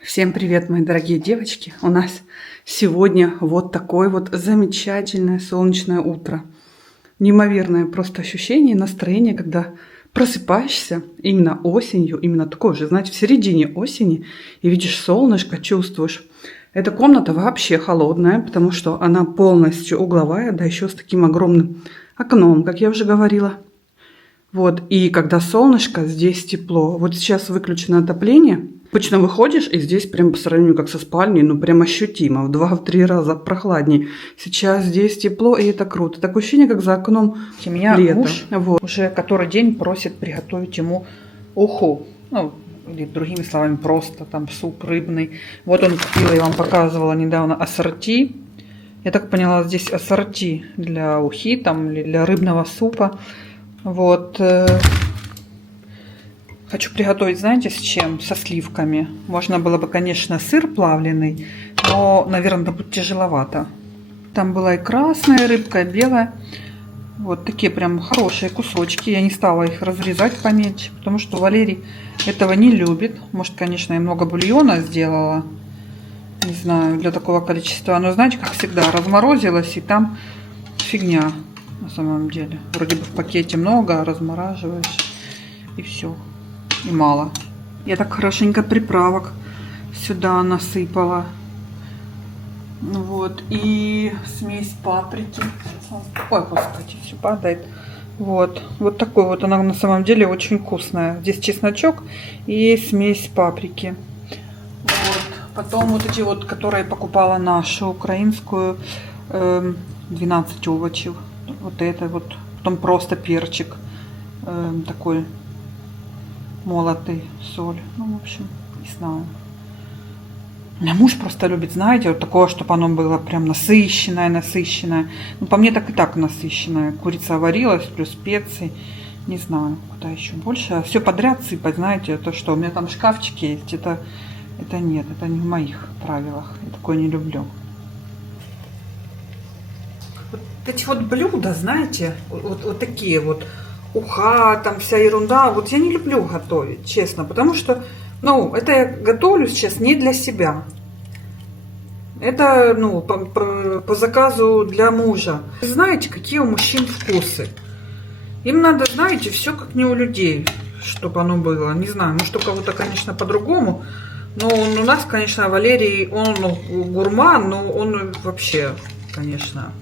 Всем привет, мои дорогие девочки! У нас сегодня вот такое вот замечательное солнечное утро. Неимоверное просто ощущение и настроение, когда просыпаешься именно осенью, именно такое же, знаете, в середине осени, и видишь солнышко, чувствуешь. Эта комната вообще холодная, потому что она полностью угловая, да еще с таким огромным окном, как я уже говорила. Вот, и когда солнышко, здесь тепло. Вот сейчас выключено отопление. Обычно выходишь, и здесь прям по сравнению как со спальней, ну прям ощутимо, в 2-3 раза прохладнее. Сейчас здесь тепло, и это круто. Такое ощущение, как за окном Меня лето. муж Вот. уже который день просит приготовить ему уху. Ну, или другими словами, просто там суп рыбный. Вот он купил, я вам показывала недавно, ассорти. Я так поняла, здесь ассорти для ухи там, или для рыбного супа. Вот. Хочу приготовить, знаете, с чем? Со сливками. Можно было бы, конечно, сыр плавленый, но, наверное, это будет тяжеловато. Там была и красная рыбка, и белая. Вот такие прям хорошие кусочки. Я не стала их разрезать помельче, потому что Валерий этого не любит. Может, конечно, я много бульона сделала. Не знаю, для такого количества. Но, знаете, как всегда, разморозилась, и там фигня на самом деле. Вроде бы в пакете много, размораживаешь, и все. И мало. Я так хорошенько приправок сюда насыпала. Вот. И смесь паприки. Ой, господи, все падает. Вот. Вот такой вот. Она на самом деле очень вкусная. Здесь чесночок и смесь паприки. Вот. Потом вот эти вот, которые покупала нашу украинскую, 12 овощей. Вот это вот. Потом просто перчик такой молотый, соль. Ну, в общем, не знаю. У меня муж просто любит, знаете, вот такое, чтобы оно было прям насыщенное. Ну, по мне так и так насыщенное. Курица варилась, плюс специи. Не знаю, куда еще больше. А все подряд сыпать, знаете, то, что у меня там шкафчики есть, это нет, это не в моих правилах. Я такое не люблю. Вот эти вот блюда, знаете, вот такие вот, уха, там вся ерунда. Вот я не люблю готовить, честно, потому что, ну, это я готовлю сейчас не для себя. Это, ну, по заказу для мужа. Знаете, какие у мужчин вкусы? Им надо, знаете, все как не у людей, чтобы оно было. Не знаю, может, у кого-то, конечно, по-другому. Но у нас, конечно, Валерий, он гурман, но он вообще, конечно...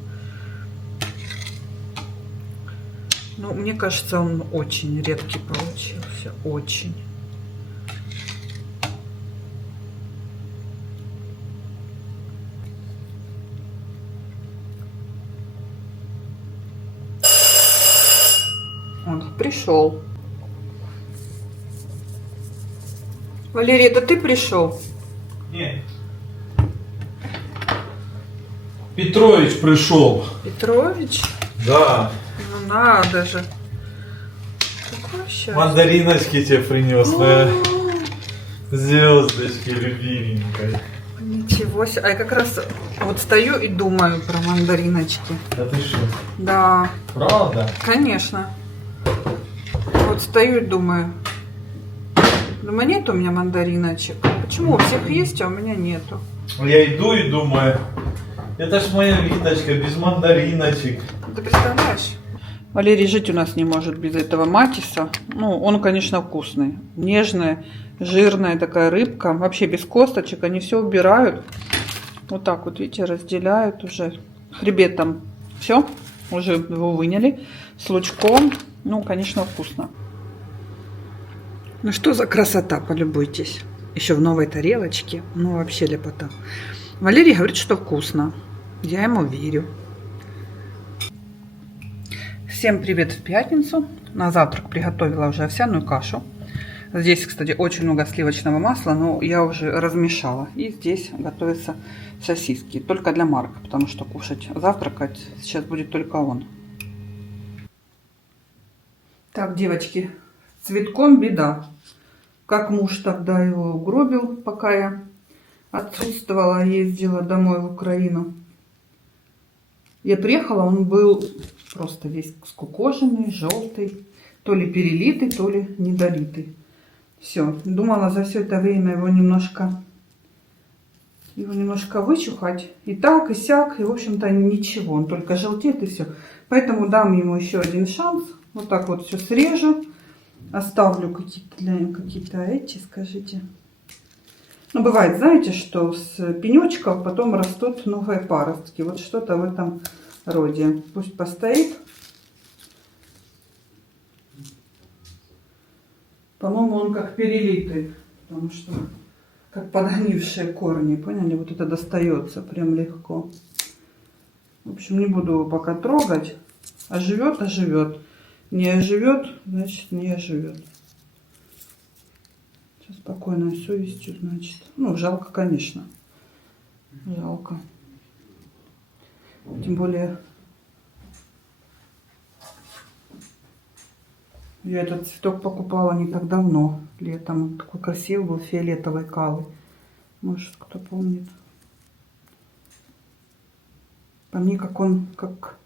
Ну, мне кажется, он очень редкий получился. Очень. Он пришел. Валерий, это ты пришел? Нет. Петрович пришел. Петрович? Да. Ну, надо же. Какое счастье. Мандариночки тебе принес. Звездочки любименькой. Ничего себе. А я как раз вот стою и думаю про мандариночки. Да ты что? Да. Правда? Конечно. Вот стою и думаю. Думаю, нет у меня мандариночек. Почему у всех есть, а у меня нету? Я иду и думаю, это ж моя Виточка без мандариночек. Ты представляешь? Валерий жить у нас не может без этого матиса. Ну, он, конечно, вкусный. Нежная, жирная такая рыбка. Вообще без косточек. Они все убирают. Вот так вот, видите, разделяют уже. Хребет там все. Уже его выняли. С лучком. Ну, конечно, вкусно. Ну, что за красота, полюбуйтесь. Еще в новой тарелочке. Ну, вообще лепота. Валерий говорит, что вкусно. Я ему верю. Всем привет в пятницу. На завтрак приготовила уже овсяную кашу. Здесь, кстати, очень много сливочного масла, но я уже размешала. И здесь готовятся сосиски. Только для Марка, потому что кушать, завтракать сейчас будет только он. Так, девочки, с цветком беда. Как муж тогда его угробил, пока я отсутствовала, ездила домой в Украину. Я приехала, он был просто весь скукоженный, желтый. то ли перелитый, то ли недолитый. Все, думала за все это время его немножко вычухать. И так, и сяк, и в общем-то ничего, он только желтеет и все. Поэтому дам ему еще один шанс. Вот так вот все срежу. Оставлю какие-то эти, скажите. Ну, бывает, знаете, что с пенечков потом растут новые паростки. Вот что-то в этом роде. Пусть постоит. По-моему, он как перелитый, потому что как подгнившие корни, поняли? Вот это достается прям легко. В общем, не буду его пока трогать. Оживет, оживет. Не оживет, значит, не оживет. Со спокойной совестью, значит. Ну, жалко, конечно. Жалко. Тем более, я этот цветок покупала не так давно, летом. Он такой красивый был, фиолетовой калы. Может, кто помнит. По мне, как он, как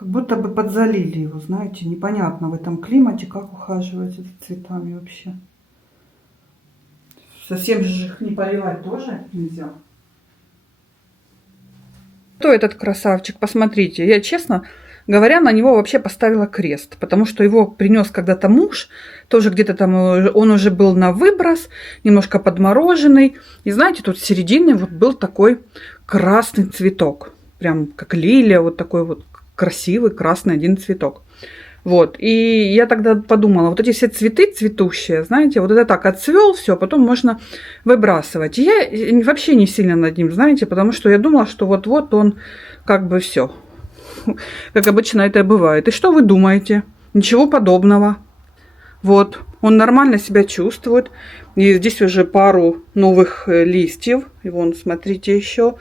будто бы подзалили его, знаете. Непонятно в этом климате, как ухаживать за цветами вообще. Совсем же их не поливать тоже нельзя. Кто этот красавчик? Посмотрите. Я, честно говоря, на него вообще поставила крест. Потому что его принес когда-то муж. Тоже где-то там он уже был на выброс. Немножко подмороженный. И знаете, тут с середины вот был такой красный цветок. Прям как лилия. Вот такой вот красивый красный один цветок. Вот. И я тогда подумала, вот эти все цветы цветущие, знаете, вот это так отцвел, все, потом можно выбрасывать. И я вообще не сильно над ним, знаете, потому что я думала, что вот-вот он как бы все. Как обычно это и бывает. И что вы думаете? Ничего подобного. Вот. Он нормально себя чувствует. И здесь уже пару новых листьев. И вон, смотрите, еще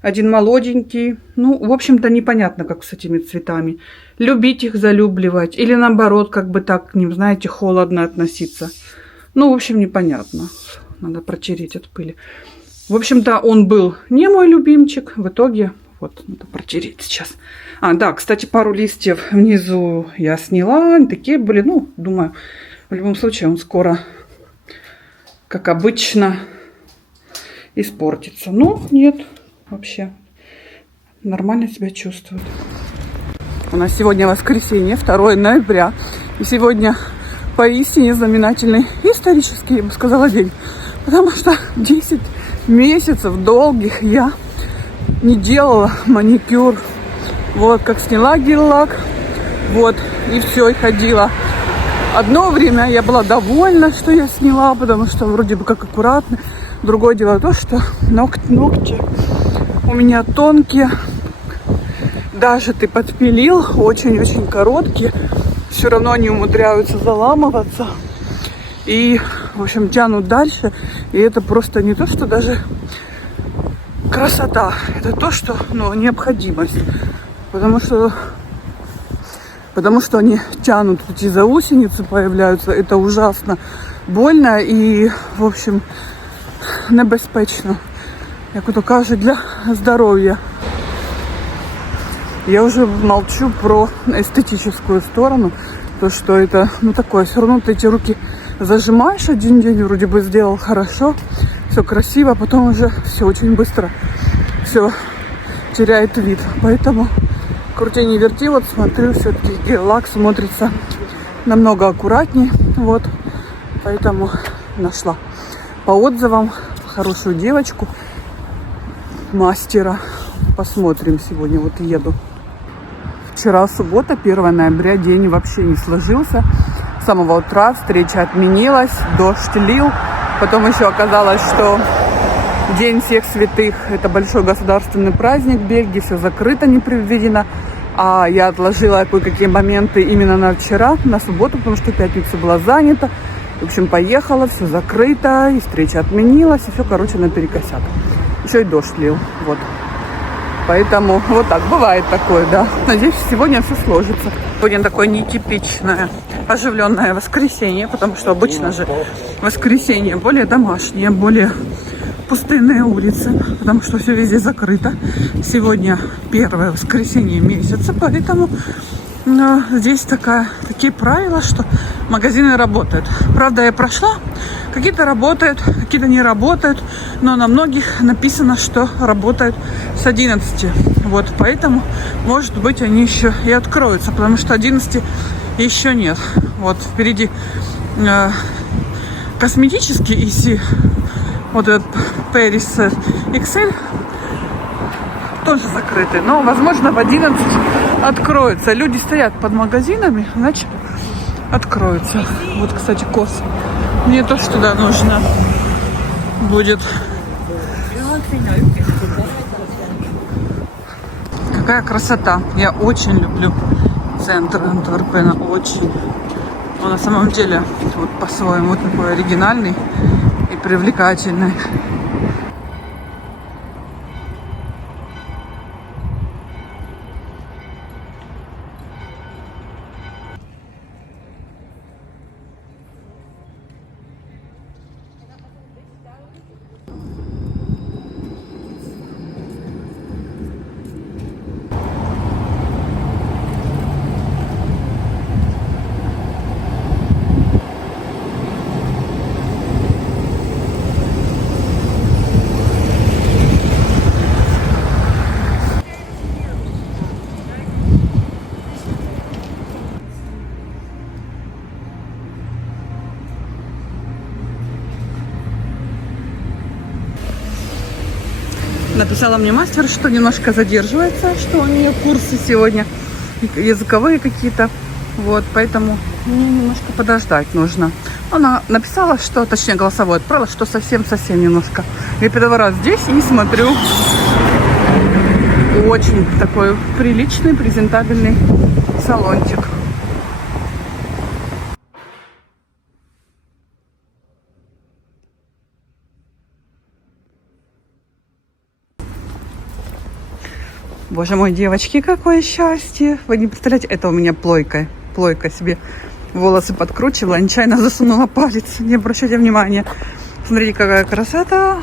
один молоденький. Ну, в общем-то, непонятно, как с этими цветами. Любить их, залюбливать. Или наоборот, как бы так к ним, знаете, холодно относиться. Ну, в общем, непонятно. Надо протереть от пыли. В общем-то, он был не мой любимчик. В итоге, вот, надо протереть сейчас. А, да, кстати, пару листьев внизу я сняла. Они такие были, ну, думаю, в любом случае он скоро, как обычно, испортится. Но нет. Вообще нормально себя чувствует. У нас сегодня воскресенье, 2 ноября. И сегодня поистине знаменательный исторический, я бы сказала, день. Потому что 10 месяцев долгих я не делала маникюр. Вот, как сняла гель-лак. Вот, и все, и ходила. Одно время я была довольна, что я сняла, потому что вроде бы как аккуратно. Другое дело то, что ногти у меня тонкие, даже ты подпилил, очень-очень короткие, все равно они умудряются заламываться и, в общем, тянут дальше, и это просто не то, что даже красота, это то, что, ну, необходимость, потому что они тянут, эти заусеницы появляются, это ужасно больно и, в общем, небезпечно. Як ото кажуть, для здоровья. Я уже молчу про эстетическую сторону. То, что это, ну, такое, все равно ты эти руки зажимаешь один день, вроде бы сделал хорошо, все красиво, потом уже все очень быстро, все теряет вид. Поэтому, крути не верти, вот смотрю, все-таки гель-лак смотрится намного аккуратнее. Вот, поэтому нашла по отзывам хорошую девочку, мастера. Посмотрим сегодня. Вот еду. Вчера суббота, 1 ноября, день вообще не сложился. С самого утра встреча отменилась, дождь лил. Потом еще оказалось, что День всех святых – это большой государственный праздник в Бельгии, все закрыто, не предвидено. А я отложила кое-какие моменты именно на вчера, на субботу, потому что пятница была занята. В общем, поехала, все закрыто, и встреча отменилась, и все, короче, наперекосяк. Еще и дождь лил, вот. Поэтому вот так, бывает такое, да. Надеюсь, сегодня все сложится. Сегодня такое нетипичное, оживленное воскресенье, потому что обычно же воскресенье более домашнее, более пустынные улицы, потому что все везде закрыто. Сегодня первое воскресенье месяца, поэтому здесь такие правила, что магазины работают. Правда, я прошла, какие-то работают, какие-то не работают, но на многих написано, что работают с 11. Вот, поэтому, может быть, они еще и откроются, потому что 11 еще нет. Вот, впереди косметический и вот этот Paris XL тоже закрыты, но, возможно, в 11 откроются. Люди стоят под магазинами, значит, откроются. Вот, кстати, кос. Мне тоже туда нужно будет. Какая красота. Я очень люблю центр Антверпена, очень. Он на самом деле вот по-своему такой оригинальный и привлекательный. Написала мне мастер, что немножко задерживается, что у нее курсы сегодня языковые какие-то. Вот, поэтому мне немножко подождать нужно. Она написала, что, точнее, голосовой отправила, что совсем-совсем немножко. Я первый раз здесь и смотрю. Очень такой приличный, презентабельный салончик. Боже мой, девочки, какое счастье! Вы не представляете, это у меня плойка себе волосы подкручивала, нечаянно засунула палец. Не обращайте внимания. Смотрите, какая красота!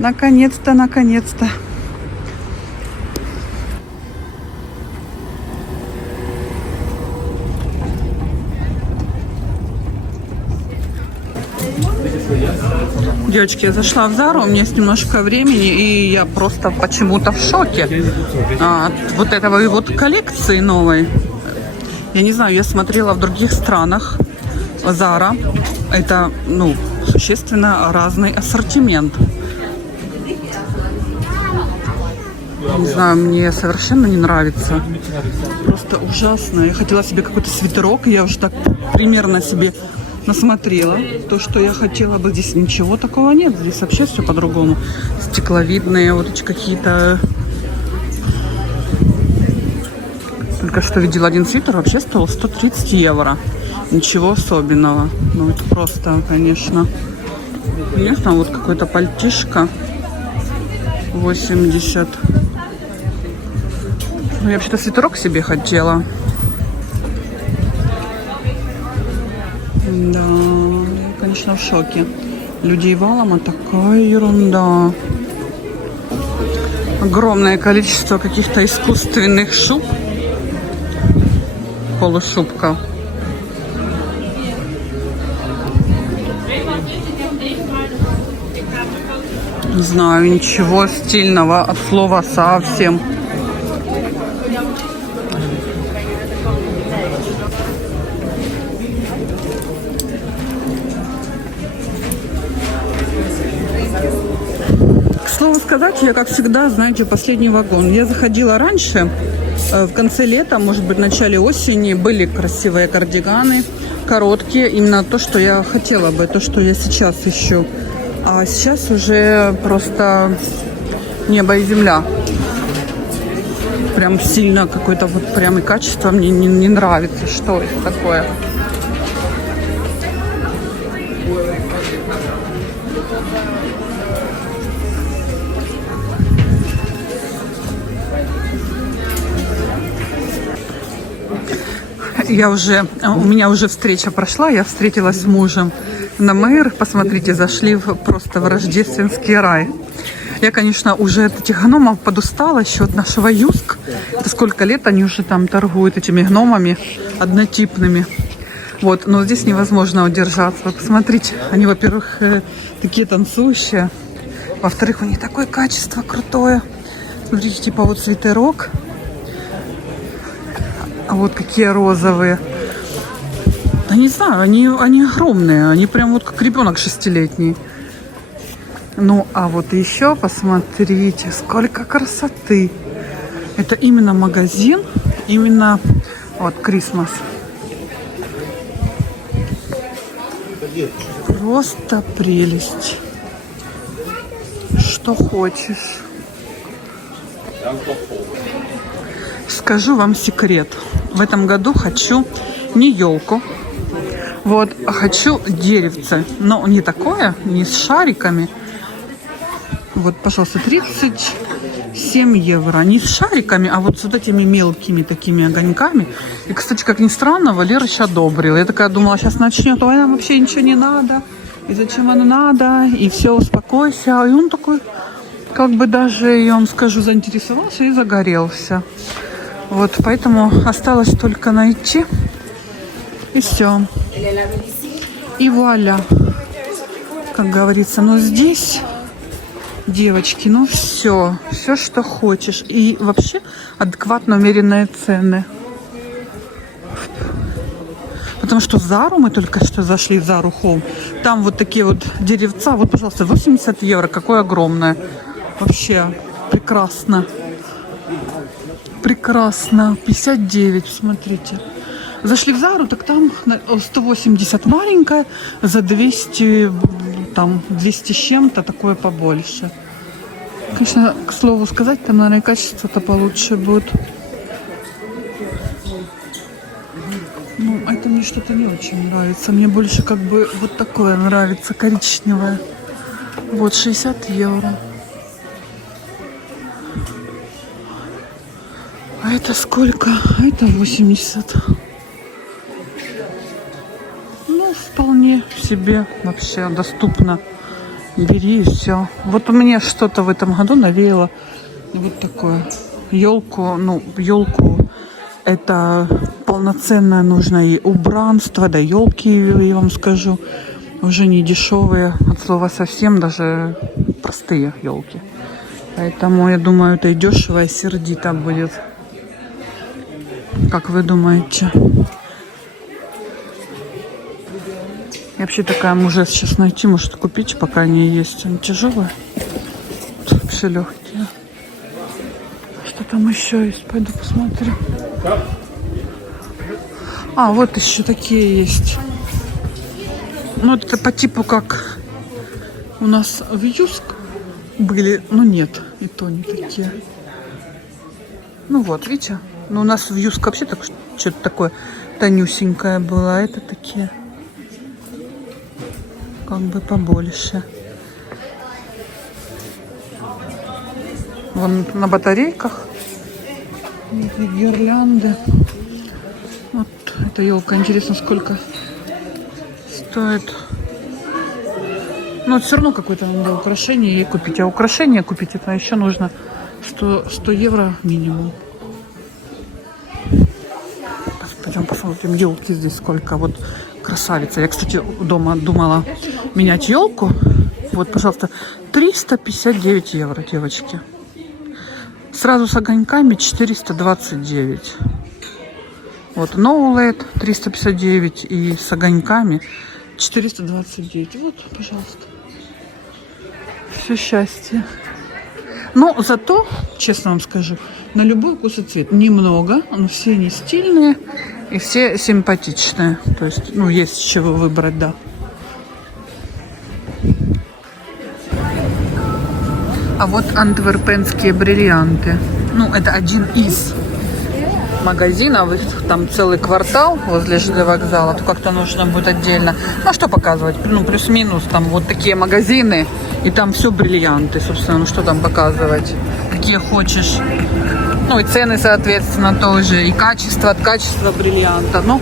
Наконец-то, наконец-то. Девочки, я зашла в Зару, у меня есть немножко времени, и я просто почему-то в шоке от вот этого вот коллекции новой. Я не знаю, я смотрела в других странах Зара. Это, существенно разный ассортимент. Не знаю, мне совершенно не нравится. Просто ужасно. Я хотела себе какой-то свитерок, и я уже так примерно себе насмотрела. То, что я хотела бы, здесь ничего такого нет. Здесь вообще все по-другому. Стекловидные вот эти какие-то. Только что видела один свитер, вообще стоил 130 евро. Ничего особенного. Ну, это просто, конечно. Конечно, вот какой-то пальтишко. 80. Ну, я вообще-то свитерок себе хотела. Да, я, конечно, в шоке. Людей валом, а такая ерунда. Огромное количество каких-то искусственных шуб. Полушубка. Не знаю, ничего стильного от слова совсем. К слову сказать, я, как всегда, знаете, последний вагон. Я заходила раньше, в конце лета, может быть, в начале осени, были красивые кардиганы, короткие, именно то, что я хотела бы, то, что я сейчас ищу. А сейчас уже просто небо и земля. Прям сильно какое-то вот прям и качество мне не нравится. Что это такое? У меня уже встреча прошла, я встретилась с мужем на Мейр, посмотрите, зашли просто в рождественский рай. Я, конечно, уже от этих гномов подустала еще от нашего Юск. Это сколько лет они уже там торгуют этими гномами однотипными. Вот, но здесь невозможно удержаться. Вот посмотрите, они, во-первых, такие танцующие. Во-вторых, у них такое качество крутое. Смотрите, типа вот свитерок. А вот какие розовые. Да не знаю, они огромные. Они прям вот как ребенок 6-летний. Ну, а вот еще посмотрите, сколько красоты. Это именно магазин, именно вот Christmas. Просто прелесть. Что хочешь. Скажу вам секрет. В этом году хочу не елку, вот, а хочу деревце. Но не такое, не с шариками. Вот, пожалуйста, 37 евро. Не с шариками, а вот с вот этими мелкими такими огоньками. И, кстати, как ни странно, Валерыч одобрил. Я такая думала, сейчас начнет, ой, нам вообще ничего не надо. И зачем оно надо? И все, успокойся. И он такой, как бы даже, я вам скажу, заинтересовался и загорелся. Вот, поэтому осталось только найти. И все. И вуаля. Как говорится, но здесь, девочки, ну все, что хочешь. И вообще адекватно умеренные цены. Потому что в Зару, мы только что зашли в Зару Home. Там вот такие вот деревца. Вот, пожалуйста, 80 евро. Какое огромное. Вообще прекрасно. Прекрасно. 59, смотрите. Зашли в Зару, так там 180 маленькая, за 200, там 200 с чем-то, такое побольше. Конечно, к слову сказать, там, наверное, качество-то получше будет. Ну, это мне что-то не очень нравится. Мне больше как бы вот такое нравится, коричневое. Вот, 60 евро. А это сколько? А это 80. Ну, вполне себе вообще доступно. Бери и все. Вот у меня что-то в этом году навеяло вот такое. Елку, ну, елку это полноценное нужно и убранство, да, елки, я вам скажу, уже не дешевые, от слова совсем, даже простые елки. Поэтому, я думаю, это и дешево, и сердито будет. Как вы думаете? Я вообще такая, может сейчас найти, может купить, пока они есть. Они тяжелые. Вообще легкие. Что там еще есть? Пойду посмотрю. А, вот еще такие есть. Ну, это по типу как у нас в Юск были. Ну, нет, и то не такие. Ну, вот, видите? Ну, у нас в Юск вообще так, что-то такое тонюсенькое было. А это такие как бы побольше. Вон на батарейках гирлянды. Вот эта елка, интересно, сколько стоит. Но все равно какое-то надо украшение ей купить. А украшение купить это еще нужно 100 евро минимум. Пойдем посмотрим елки здесь сколько. Вот красавица. Я, кстати, дома думала менять елку. Вот, пожалуйста, 359 евро, девочки. Сразу с огоньками 429. Вот, No LED 359 и с огоньками 429. Вот, пожалуйста. Все счастье. Но зато, честно вам скажу, на любой вкус и цвет. Немного, но все они стильные и все симпатичные. То есть, ну, есть с чего выбрать, да. А вот антверпенские бриллианты. Ну, это один из магазинов. Их там целый квартал возле ЖД вокзала. То как-то нужно будет отдельно. Ну, что показывать? Ну, плюс-минус. Там вот такие магазины. И там все бриллианты, собственно. Ну, что там показывать? Какие хочешь. Ну, и цены, соответственно, тоже. И качество от качества бриллианта. Ну,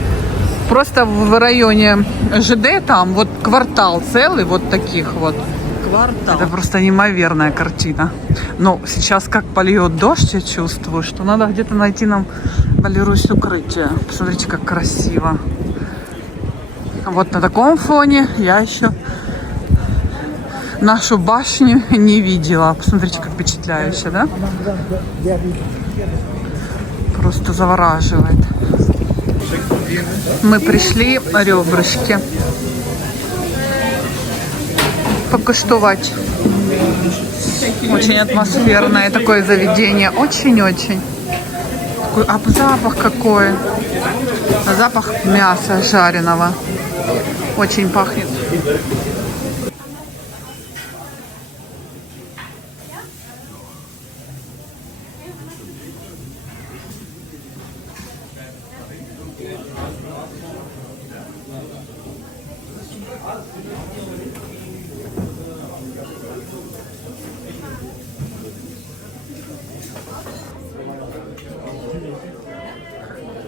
просто в районе ЖД там вот квартал целый вот таких вот. Квартал. Это просто неимоверная картина. Но сейчас как польет дождь, я чувствую, что надо где-то найти нам, Валерусь, укрытие. Посмотрите, как красиво. Вот на таком фоне я еще нашу башню не видела. Посмотрите, как впечатляюще, да? Просто завораживает. Мы пришли ребрышки покуштовать. Очень атмосферное такое заведение. Очень-очень. А запах какой. Запах мяса жареного. Очень пахнет.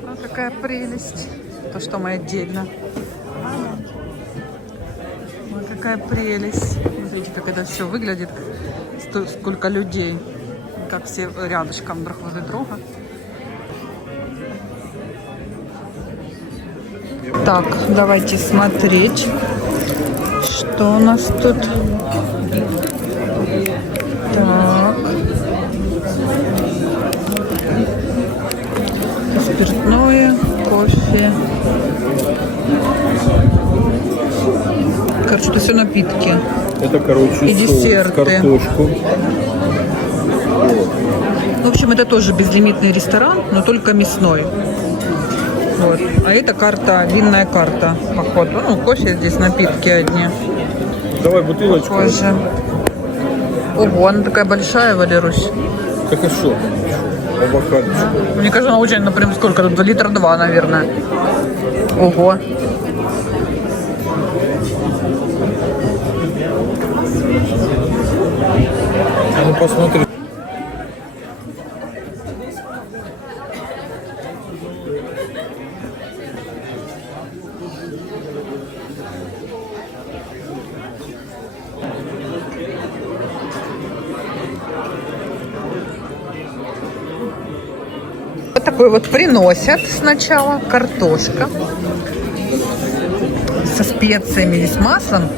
Вот такая прелесть. То, что мы отдельно. Вот какая прелесть. Смотрите, как это все выглядит. Сколько людей. Как все рядышком друг возле друга. Так, давайте смотреть, что у нас тут. Так. Спиртное, кофе. Короче, это все напитки. Это, короче, И соус, десерты. картошку. В общем, это тоже безлимитный ресторан, но только мясной. Вот. А это карта, винная карта, походу. Ну, кофе здесь, напитки одни. Давай бутылочку. Позже. Ого, она такая большая, Валерусь. Так а что? Авокадо. Мне кажется, она очень, например, сколько тут? 2 литра 2, наверное. Ого. Ну посмотри. Вот такой вот приносят сначала картошка со специями или с маслом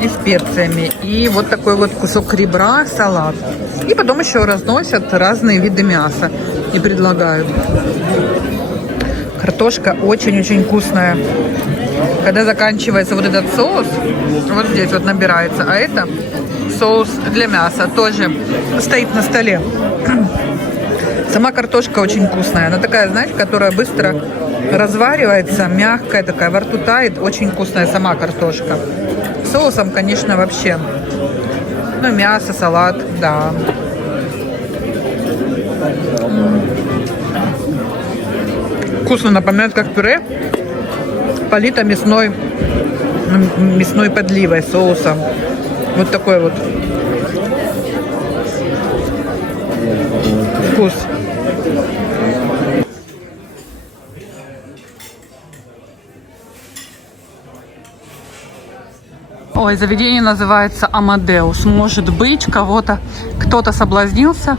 и специями. И вот такой вот кусок ребра, салат. И потом еще разносят разные виды мяса и предлагают. Картошка очень-очень вкусная. Когда заканчивается вот этот соус, вот здесь вот набирается, а это соус для мяса тоже стоит на столе. Сама картошка очень вкусная. Она такая, знаете, которая быстро разваривается, мягкая такая, во рту тает. Очень вкусная сама картошка. Соусом, конечно, вообще. Ну, мясо, салат, да. Вкусно, напоминает как пюре. Полито мясной подливой, соусом. Вот такой вот вкус. Ой, заведение называется Амадеус. Может быть, кто-то соблазнился.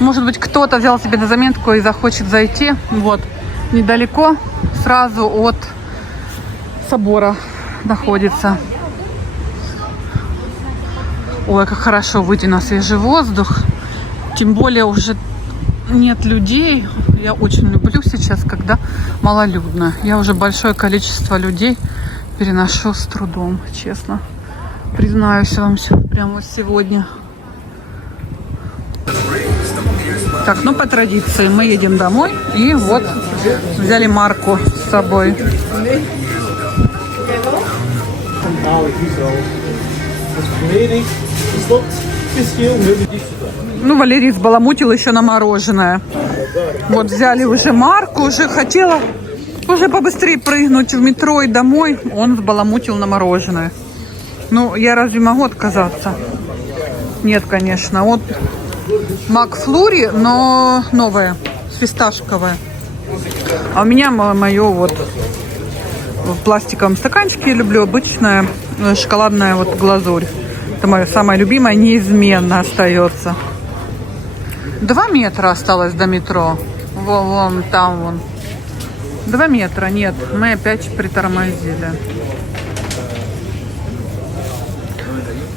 Может быть, кто-то взял себе на заметку и захочет зайти. Вот, недалеко, сразу от собора находится. Ой, как хорошо выйти на свежий воздух. Тем более уже нет людей. Я очень люблю сейчас, когда малолюдно. Я уже большое количество людей переношу с трудом, честно. Признаюсь вам все прямо сегодня. Так, ну по традиции мы едем домой. И вот взяли Марку с собой. Ну, Валерий сбаламутил еще на мороженое. Вот взяли уже Марку, уже хотела уже побыстрее прыгнуть в метро и домой. Он сбаламутил на мороженое. Ну, я разве могу отказаться? Нет, конечно. Вот Макфлури, но новое, фисташковое. А у меня мое вот в пластиковом стаканчике я люблю, обычная шоколадная вот глазурь. Это моя самая любимая, неизменно остается. 2 метра осталось до метро. Вон там вон. 2 метра, нет, мы опять притормозили.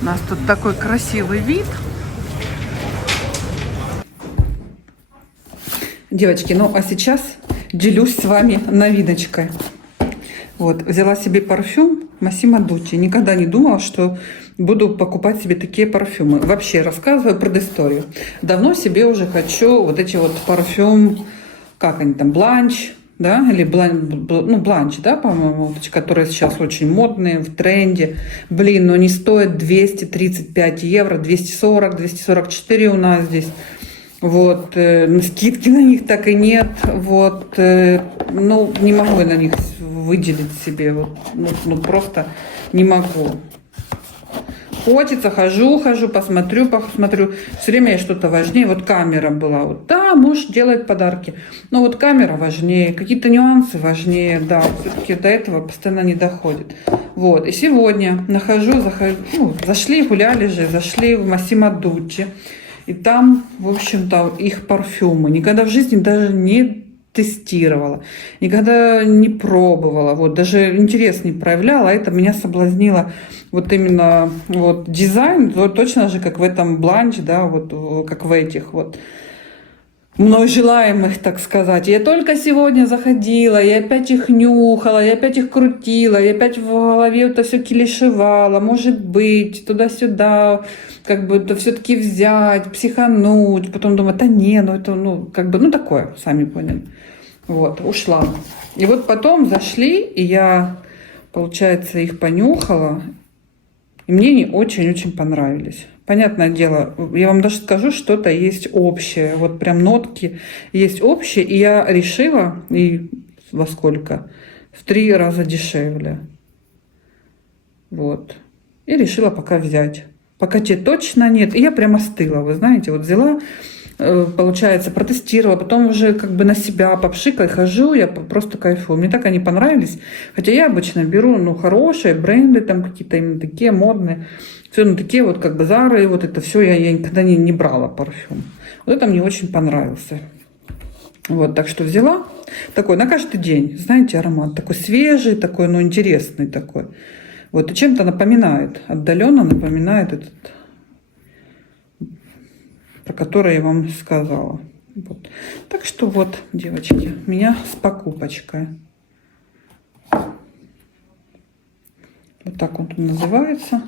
У нас тут такой красивый вид. Девочки, ну а сейчас делюсь с вами новиночкой. Вот, взяла себе парфюм Massimo Dutti. Никогда не думала, что буду покупать себе такие парфюмы. Вообще, рассказываю предысторию. Давно себе уже хочу вот эти вот парфюм, как они там, Бланш, да, или Бланш, да, по-моему, которые сейчас очень модные, в тренде. Блин, но они стоят 235 евро, 240, 244 у нас здесь. Вот, скидки на них так и нет. Вот, ну, не могу я на них выделить себе. Вот, ну, просто не могу. Хочется, хожу, посмотрю. Все время я что-то важнее. Вот камера была. Вот, да, муж делает подарки. Но вот камера важнее. Какие-то нюансы важнее. Да, все-таки до этого постоянно не доходит. Вот, и сегодня зашли, гуляли же, зашли в Massimo Dutti. И там, в общем-то, их парфюмы. Никогда в жизни даже не тестировала, никогда не пробовала. Вот, даже интерес не проявляла. Это меня соблазнило вот именно вот дизайн, вот, точно же, как в этом Бланш, да, вот как в этих вот мной желаемых, так сказать. Я только сегодня заходила, я опять их нюхала, я опять их крутила, я опять в голове это все килишевала, может быть, туда-сюда, как бы это все-таки взять, психануть, потом думаю, да не, ну это, ну, как бы, ну такое, сами поняли. Вот, ушла. И вот потом зашли, и я, получается, их понюхала, и мне они очень-очень понравились. Понятное дело, я вам даже скажу, что-то есть общее. Вот прям нотки есть общие. И я решила, и во сколько? В 3 раза дешевле. Вот. И решила пока взять. Пока тебе точно нет. И я прям остыла, вы знаете. Вот взяла, получается, протестировала. Потом уже как бы на себя попшикала. Хожу, я просто кайфую. Мне так они понравились. Хотя я обычно беру, ну, хорошие бренды, там какие-то именно такие модные. Все, ну, такие вот как бы Зары, вот это все, я никогда не брала парфюм. Вот это мне очень понравился. Вот, так что взяла. Такой на каждый день, знаете, аромат. Такой свежий, такой, ну, интересный такой. Вот, и чем-то напоминает, отдаленно напоминает этот, про который я вам сказала. Вот. Так что вот, девочки, меня с покупочкой. Вот так он называется.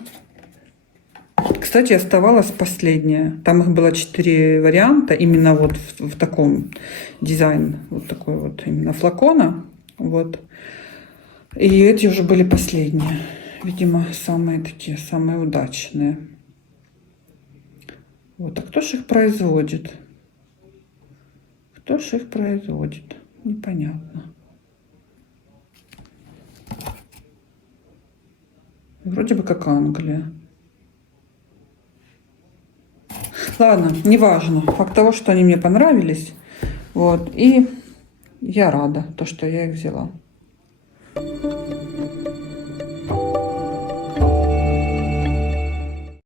Кстати, оставалась последняя. Там их было 4 варианта, именно вот в таком дизайне, вот такой вот именно флакона. Вот. И эти уже были последние. Видимо, самые такие, самые удачные. Вот. А кто ж их производит? Кто ж их производит? Непонятно. Вроде бы как Англия. Ладно, неважно. Факт того, что они мне понравились. Вот. И я рада, то, что я их взяла.